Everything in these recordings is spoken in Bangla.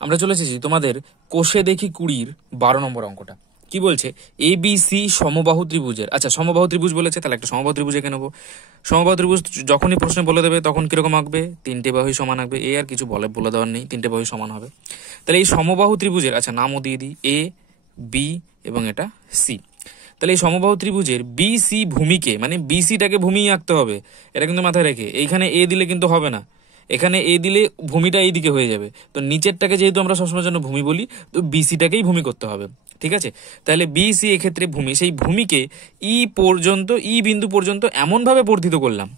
আমরা চলে এসেছি তোমাদের কোষে দেখি 20-12 নম্বর অঙ্কটা। কি বলছে? এ বি সি সমবাহু ত্রিভুজের, আচ্ছা সমবাহু ত্রিভুজ বলেছে, তাহলে একটা সমবাহু ত্রিভুজ এঁকে নেবো। সমবাহু ত্রিভুজ যখনই প্রশ্নে বলে দেবে তখন কিরকম আঁকবে? তিনটে বাহুই সমান আঁকবে। এ আর কিছু বলে দেওয়ার নেই, তিনটে বাহুই সমান হবে। তাহলে এই সমবাহু ত্রিভুজের, আচ্ছা নামও দিয়ে দিই, এ বি এবং এটা সি। তাহলে এই সমবাহু ত্রিভুজের বি সি ভূমিকে, মানে বি সিটাকে ভূমি আঁকতে হবে, এটা কিন্তু মাথায় রেখে। এইখানে এ দিলে কিন্তু হবে না, এখানে এ দিলে ভূমিটা এইদিকে হয়ে যাবে। তো নিচেরটাকে যেহেতু আমরা সবসময়ের জন্য ভূমি বলি, তো বিসিটাকেই ভূমি করতে হবে, ঠিক আছে? তাহলে বিসি এক্ষেত্রে ভূমি, সেই ভূমিকে ই পর্যন্ত, ই বিন্দু পর্যন্ত এমনভাবে বর্ধিত করলাম,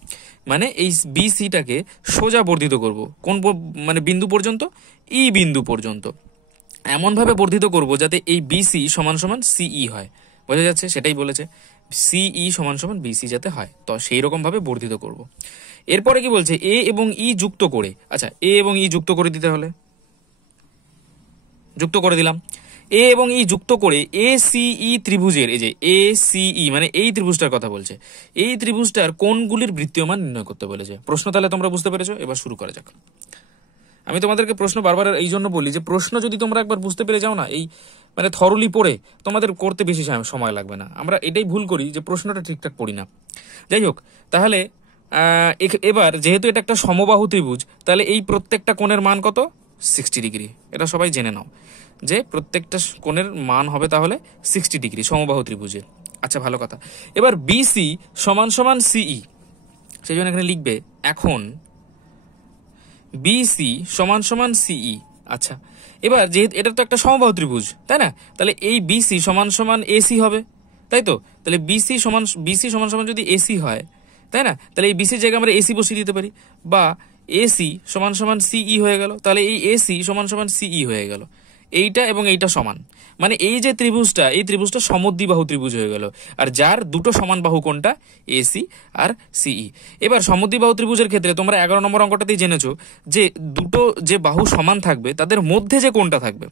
মানে এই বিসিটাকে সোজা বর্ধিত করব কোন মানে বিন্দু পর্যন্ত? ই বিন্দু পর্যন্ত এমনভাবে বর্ধিত করব যাতে এই বিসি সমান সমান সিই হয়। বোঝা যাচ্ছে? সেটাই বলেছে, সিই সমান সমান বিসি যাতে হয়, তো সেই রকম ভাবে বর্ধিত করব। এরপরে কি বলছে? এ এবং ই যুক্ত করে, আচ্ছা এ এবং ই যুক্ত করে দিতে হলে যুক্ত করে দিলাম। এ এবং ই যুক্ত করে এ সিই ত্রিভুজের, এই যে এ সিই মানে এই ত্রিভুজটার কথা বলছে, এই ত্রিভুজটার কোণগুলির বৃত্তীয় মান নির্ণয় করতে বলেছে। প্রশ্ন তাহলে তোমরা বুঝতে পেরেছো, এবার শুরু করা যাক। আমি তোমাদেরকে প্রশ্ন বারবার এই জন্য বলি যে প্রশ্ন যদি তোমরা একবার বুঝতে পেরে যাও না, এই মানে থরলি পড়ে, তোমাদের করতে বেশি সময় লাগবে না। আমরা এটাই ভুল করি যে প্রশ্নটা ঠিকঠাক পড়ি না। যাই হোক, তাহলে এবার যেহেতু এটা একটা সমবাহু ত্রিভুজ, তাহলে এই প্রত্যেকটা কোণের মান কত? 60 ডিগ্রি। এটা সবাই জেনে নাও যে প্রত্যেকটা কোণের মান হবে তাহলে 60 ডিগ্রি সমবাহু ত্রিভুজের। আচ্ছা ভালো কথা। এবার বিসি সমান সমান সিই, সেই জন্য এখানে লিখবে এখন বিসি সমান সমান সিই। আচ্ছা, এবার যেহেতু এটা তো একটা সমবাহু ত্রিভুজ, তাই না? তাহলে এই বিসি সমান সমান এসি হবে, তাই তো? তাহলে বিসি সমান সমান যদি এসি হয়, তাই না? তাহলে এই বিসির জায়গায় আমরা এসি বসিয়ে দিতে পারি, বা এসি সমান সমান সিই হয়ে গেল। তাহলে এই এসি সমান সমান সিই হয়ে গেল, এইটা এবং এইটা সমান, মানে এই যে ত্রিভুজটা, এই ত্রিভুজটা সমদ্বিবাহু ত্রিভুজ হয়ে গেল, আর যার দুটো সমান বাহু কোনটা? এসি আর সিই। এবার সমদ্বিবাহু ত্রিভুজের ক্ষেত্রে তোমরা 11 নম্বর অঙ্কটাতেই জেনেছো যে দুটো যে বাহু সমান থাকবে তাদের মধ্যে যে কোণটা থাকবে,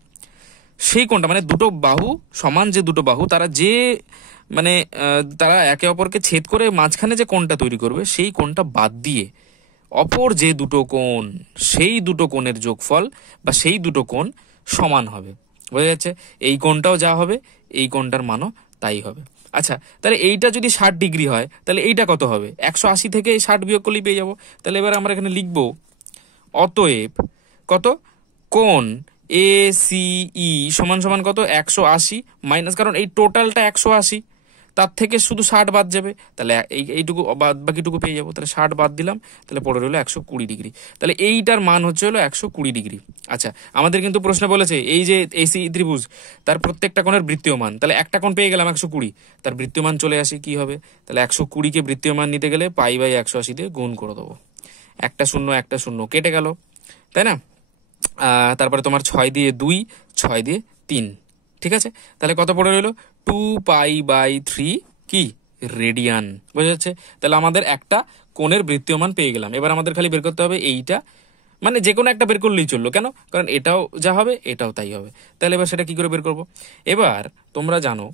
সেই কোণটা মানে দুটো বাহু সমান, যে দুটো বাহু তারা যে মানে তারা একে অপরকে ছেদ করে মাঝখানে যে কোণটা তৈরি করবে, সেই কোণটা বাদ দিয়ে অপর যে দুটো কোণ, সেই দুটো কোণের যোগফল বা সেই দুটো কোণ সমান হবে। বোঝা যাচ্ছে? এই কোণটাও যা হবে, এই কোণটার মানও তাই হবে। আচ্ছা, তাহলে এইটা যদি 60 ডিগ্রি হয়, তাহলে এইটা কত হবে? 180 থেকে 60 বিয়োগ করলেই পেয়ে যাবো। তাহলে এবার আমরা এখানে লিখবো অতএব কত? কোণ এ সিই সমান সমান কত? 180 মাইনাস, কারণ এই টোটালটা 180, তার থেকে শুধু 60 বাদ যাবে, তাহলে এইটুকু বাদ বাকিটুকু পেয়ে যাবো। তাহলে 60 বাদ দিলাম, তাহলে পড়ে রইলো 120 ডিগ্রি। তাহলে এইটার মান হচ্ছে হলো 120 ডিগ্রি। আচ্ছা, আমাদের কিন্তু প্রশ্ন বলেছে এই যে এসি ত্রিভুজ, তার প্রত্যেকটা কোণের বৃত্তীয় মান, তাহলে একটা কোণ পেয়ে গেলাম 120, তার বৃত্তীয় মান চলে আসি কি হবে? তাহলে 120কে বৃত্তীয় মান নিতে গেলে পাই বাই 180 দিয়ে গুণ করে দেবো। একটা শূন্য কেটে গেল, তাই না? তারপরে তোমার 6 দিয়ে 2, 6 দিয়ে 3, ঠিক আছে? তাহলে কত পড়ে রইলো? 2π/3 কি রেডিয়ান। বোঝা যাচ্ছে? তাহলে আমাদের একটা কোণের বৃত্তীয় মান পেয়ে গেলাম। এবার আমাদের খালি বের করতে হবে এইটা, মানে যে কোনো একটা বের করলেই চললো, কেন? কারণ এটাও যা হবে এটাও তাই হবে। তাহলে এবার সেটা কি করে বের করব? এবার তোমরা জানো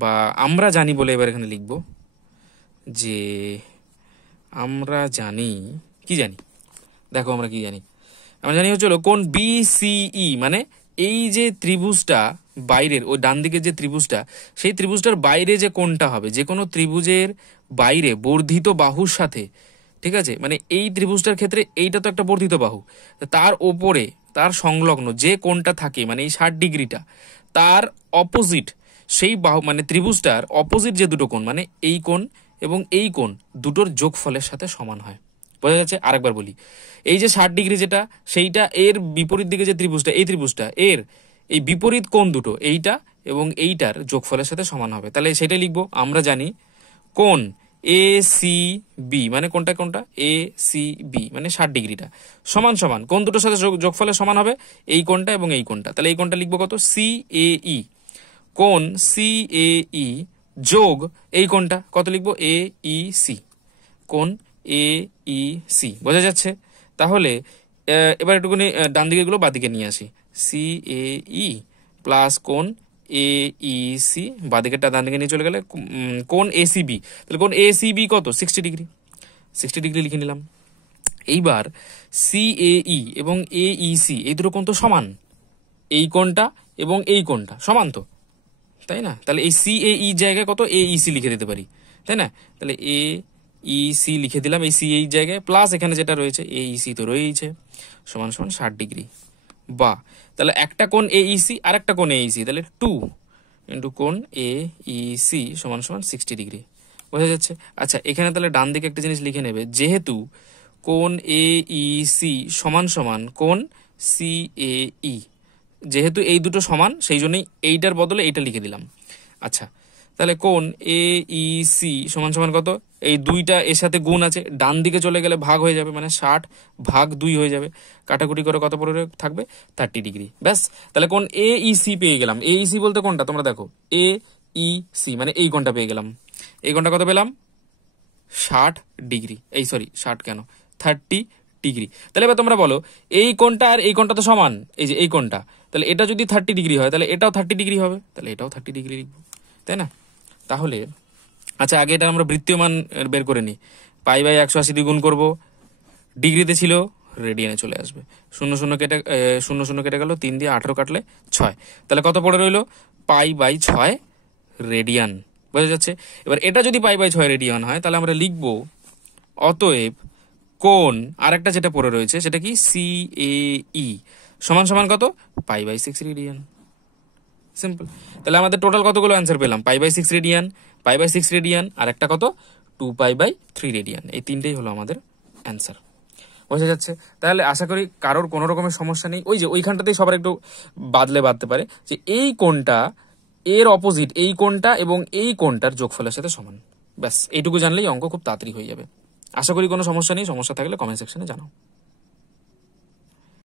বা আমরা জানি বলে এবার এখানে লিখব যে আমরা জানি, কি জানি? দেখো আমরা কি জানি? আমরা জানি হচ্ছে কোণ বিসিই, মানে এই যে ত্রিভুজটা বাইরের, ওই ডান দিকে যে ত্রিভুজটা, সেই ত্রিভুজটার বাইরে যে কোণটা হবে, যে কোনো ত্রিভুজের বাইরে বর্ধিত বাহুর সাথে, ঠিক আছে? মানে এই ত্রিভুজটার ক্ষেত্রে এইটা তো একটা বর্ধিত বাহু, তার ওপরে তার সংলগ্ন যে কোণটা থাকে, মানে এই 60 ডিগ্রিটা, তার অপোজিট সেই বাহু, মানে ত্রিভুজটার অপোজিট যে দুটো কোণ, মানে এই কোণ এবং এই কোণ দুটোর যোগফলের সাথে সমান হয়। বোঝা যাচ্ছে? আরেকবার বলি, এই যে 60 ডিগ্রি যেটা, সেইটা এর বিপরীত দিকে যে ত্রিভুজটা, এই ত্রিভুজটা এর এই বিপরীত কোণ দুটো, এইটা এবং এইটার যোগফলের সাথে সমান হবে। তাহলে সেটাই লিখবো। আমরা জানি কোণ এ সি বি, মানে কোনটা এ সি বি, মানে 60 ডিগ্রিটা সমান সমান কোণ দুটোর সাথে যোগফলের সমান হবে এই কোণটা এবং এই কোণটা। তাহলে এই কোণটা লিখবো কত? সি এ ই। কোণ সি এ ই যোগ এই কোণটা কত লিখবো? এ ই সি। কোণ এ ই সি। বোঝা যাচ্ছে? তাহলে এবার একটুখানি ডান দিকে গুলো বাদিকে নিয়ে আসি। সি এ ই প্লাস কোণ এ ই সি, বাদিকেটা ডান দিকে নিয়ে চলে গেলে কোণ এ সি বি। তাহলে কোণ এ সি বি কত? 60 ডিগ্রি। 60 ডিগ্রি লিখে নিলাম। এইবার সি এ ই এবং এ ই সি এই দুটো কোণ তো সমান, এই কোণটা এবং এই কোণটা সমান তো, তাই না? তাহলে এই সি এ ই জায়গায় কত এ ই সি লিখে দিতে পারি, তাই না? তাহলে এ ই সি লিখে দিলাম এই সি এই জায়গায়, প্লাস এখানে যেটা রয়েছে এ ই সি তো রয়েছে, সমান সমান 60 ডিগ্রি। বা তাহলে একটা কোণ এ ই সি আর একটা কোণ এ ই সি, তাহলে 2 ইন্টু কোণ এ ই সি সমান সমান 60 ডিগ্রি। বোঝা যাচ্ছে? আচ্ছা, এখানে তাহলে ডান দিকে একটা জিনিস লিখে নেবে, যেহেতু কোণ এ ই সি সমান সমান কোণ সি এ ই, যেহেতু এই দুটো সমান সেই জন্যই এইটার বদলে এইটা লিখে দিলাম। আচ্ছা, তাহলে কোণ এ ই সি সমান সমান কত? এই দুইটা এর সাথে গুণ আছে, ডান দিকে চলে গেলে ভাগ হয়ে যাবে, মানে 60 ভাগ 2 হয়ে যাবে, কাটাকুটি করে কত পড়ে থাকবে? 30 ডিগ্রি। ব্যাস, তাহলে কোণ এ ই সি পেয়ে গেলাম। এ ই সি বলতে কোনটা তোমরা দেখো, এ ই সি মানে এই কোণটা পেয়ে গেলাম। এই কোণটা কত পেলাম? 60 ডিগ্রি। এই সরি 60 কেন, 30 ডিগ্রি। তাহলে এবার তোমরা বলো, এই কোণটা আর এই কোণটা তো সমান, এই যে এই কোণটা, তাহলে এটা যদি 30 ডিগ্রি হয় তাহলে এটাও 30 ডিগ্রি হবে, তাহলে এটাও 30 ডিগ্রি লিখবো, তাই না? তাহলে আচ্ছা, আগে এটা আমরা বৃত্তীয় মান বের করে নিই। পাই বাই 180 দিয়ে গুণ করবো, ডিগ্রিতে ছিল রেডিয়ানে চলে আসবে। 0 0 কেটে 0 0 কেটে গেল, 3 দিয়ে 18 কাটলে 6, তাহলে কত পড়ে রইলো? Pi by 6 radian. বোঝা যাচ্ছে? এবার এটা যদি পাই বাই 6 রেডিয়ান হয় তাহলে আমরা লিখবো অতএব কোণ আর একটা যেটা পড়ে রয়েছে সেটা কি, সি এ ই সমান সমান কত? Pi by 6 radian. সিম্পল। তাহলে আমাদের টোটাল কতগুলো অ্যান্সার পেলাম? Pi by 6 radian, pi by 6 radian, আর একটা কত? 2 পাই বাই 3 রেডিয়ান। এই তিনটেই হলো আমাদের অ্যান্সার। বোঝা যাচ্ছে? তাহলে আশা করি কারোর কোনো রকমের সমস্যা নেই। ওই যে ওইখানটাতেই সবার একটু বাদতে পারে যে এই কোণটা এর অপোজিট, এই কোণটা এবং এই কোণটার যোগফলের সাথে সমান। ব্যাস এইটুকু জানলেই অঙ্ক খুব তাড়াতাড়ি হয়ে যাবে। আশা করি কোনো সমস্যা নেই। সমস্যা থাকলে কমেন্ট সেকশনে জানাও।